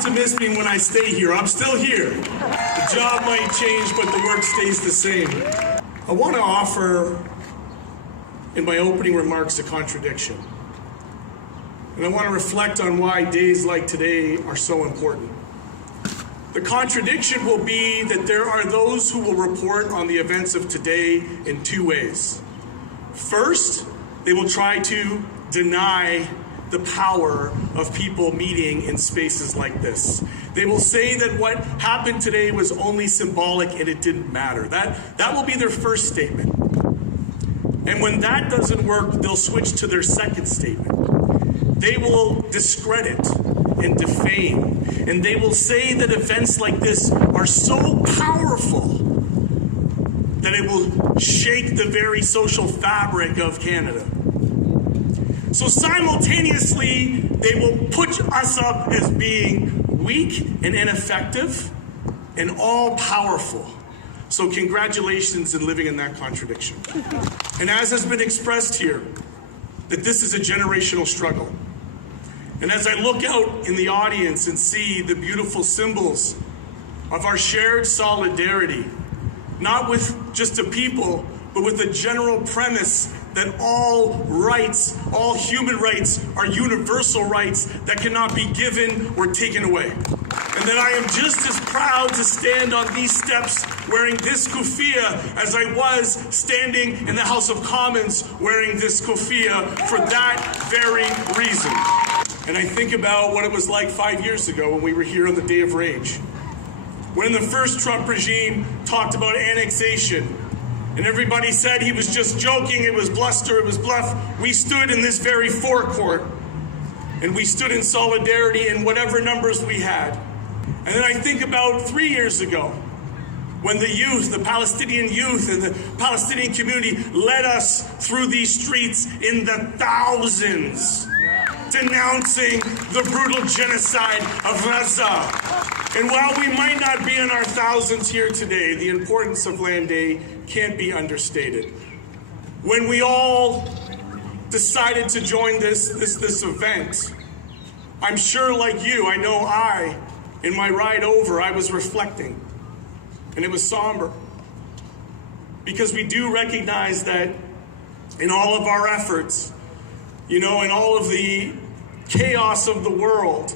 To miss me when I stay here. I'm still here. The job might change, but the work stays the same. I want to offer, in my opening remarks, a contradiction. And I want to reflect on why days like today are so important. The contradiction will be that there are those who will report on the events of today in two ways. First, they will try to deny the power of people meeting in spaces like this. They will say that what happened today was only symbolic and it didn't matter. That will be their first statement. And when that doesn't work, they'll switch to their second statement. They will discredit and defame, and they will say that events like this are so powerful that it will shake the very social fabric of Canada. So simultaneously, they will put us up as being weak and ineffective and all-powerful. So congratulations in living in that contradiction. And as has been expressed here, that this is a generational struggle. And as I look out in the audience and see the beautiful symbols of our shared solidarity, not with just a people, but with the general premise that all rights, all human rights are universal rights that cannot be given or taken away. And that I am just as proud to stand on these steps wearing this kufiya as I was standing in the House of Commons wearing this kufiya for that very reason. And I think about what it was like 5 years ago when we were here on the Day of Rage. When the first Trump regime talked about annexation, and everybody said he was just joking, it was bluster, it was bluff. We stood in this very forecourt, and we stood in solidarity in whatever numbers we had. And then I think about 3 years ago, when the youth, the Palestinian youth and the Palestinian community led us through these streets in the thousands, denouncing the brutal genocide of Gaza. And while we might not be in our thousands here today, the importance of Land Day can't be understated. When we all decided to join this event, I'm sure like you, I know in my ride over, I was reflecting, and it was somber. Because we do recognize that in all of our efforts, in all of the chaos of the world,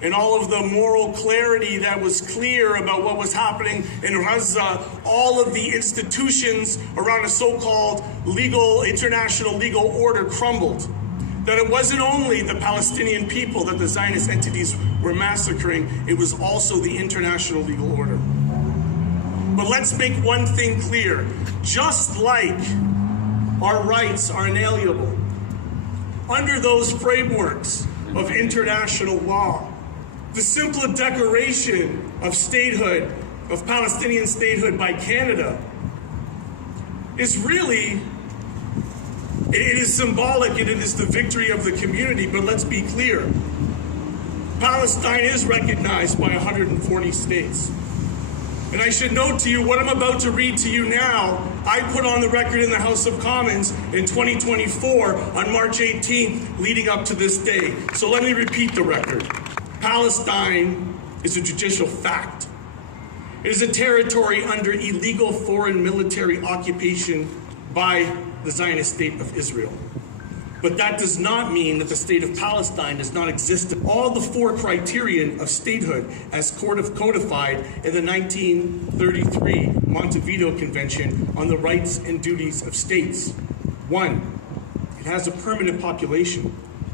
and all of the moral clarity that was clear about what was happening in Gaza, all of the institutions around a so-called international legal order crumbled. That it wasn't only the Palestinian people that the Zionist entities were massacring, it was also the international legal order. But let's make one thing clear. Just like our rights are inalienable, under those frameworks of international law, the simple declaration of statehood, of Palestinian statehood by Canada, is really, it is symbolic and it is the victory of the community, but let's be clear. Palestine is recognized by 140 states. And I should note to you, what I'm about to read to you now, I put on the record in the House of Commons in 2024 on March 18th, leading up to this day. So let me repeat the record. Palestine is a judicial fact. It is a territory under illegal foreign military occupation by the Zionist state of Israel. But that does not mean that the state of Palestine does not exist. All the four criterion of statehood as codified in the 1933 Montevideo Convention on the Rights and Duties of States. 1, it has a permanent population.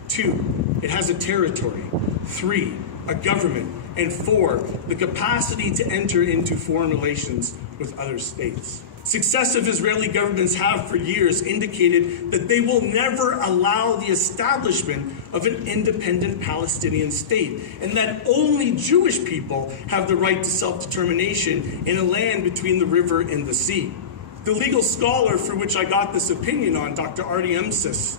2, it has a territory. 3, a government. And 4, the capacity to enter into foreign relations with other states. Successive Israeli governments have for years indicated that they will never allow the establishment of an independent Palestinian state, and that only Jewish people have the right to self-determination in a land between the river and the sea. The legal scholar for which I got this opinion on, Dr. Artie Emsis,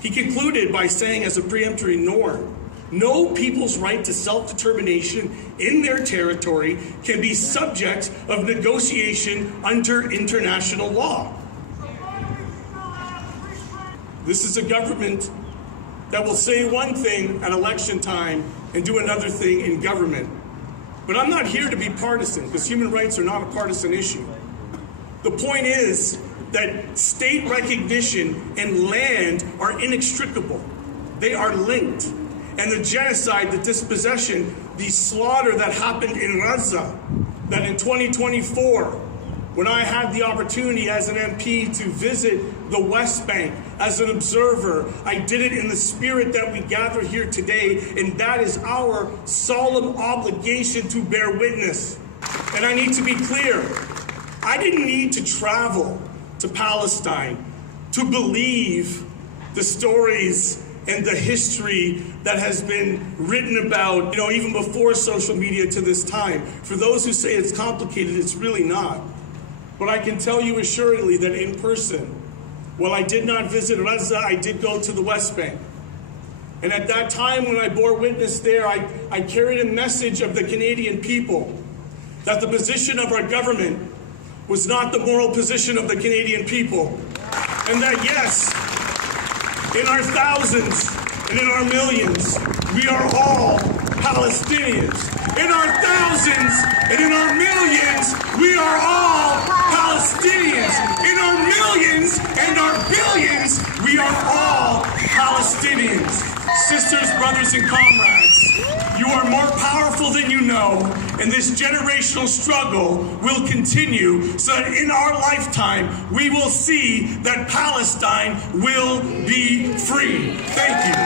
he concluded by saying as a preemptory norm, no people's right to self-determination in their territory can be subject of negotiation under international law. This is a government that will say one thing at election time and do another thing in government. But I'm not here to be partisan, because human rights are not a partisan issue. The point is that state recognition and land are inextricable. They are linked. And the genocide, the dispossession, the slaughter that happened in Gaza, that in 2024, when I had the opportunity as an MP to visit the West Bank as an observer, I did it in the spirit that we gather here today, and that is our solemn obligation to bear witness. And I need to be clear, I didn't need to travel to Palestine to believe the stories and the history that has been written about, even before social media to this time. For those who say it's complicated, it's really not. But I can tell you assuredly that in person, while I did not visit Gaza, I did go to the West Bank. And at that time when I bore witness there, I carried a message of the Canadian people that the position of our government was not the moral position of the Canadian people. And that yes, in our thousands and in our millions, we are all Palestinians. In our thousands and in our millions, we are all Palestinians. In our millions and our billions, we are all Palestinians. Sisters, brothers, and comrades, you are more powerful than you know, and this generational struggle will continue so that in our lifetime, we will see that Palestine will be free. Thank you.